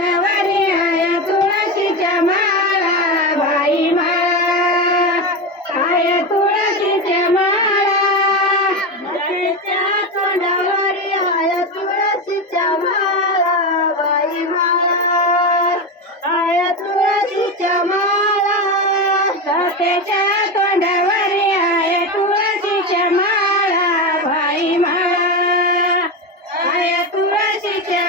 अंगावरी आया तुळशीच्या माळा बाई माळा. आया तुळशीच्या माळा. तोंडावरी आया तुळशीच्या माळा बाई आया तुळशीच्या माळा. तोंडावरी आया तुळशीच्या माळा बाई माळा. आया तुळशीच्या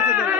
কাছে দেবে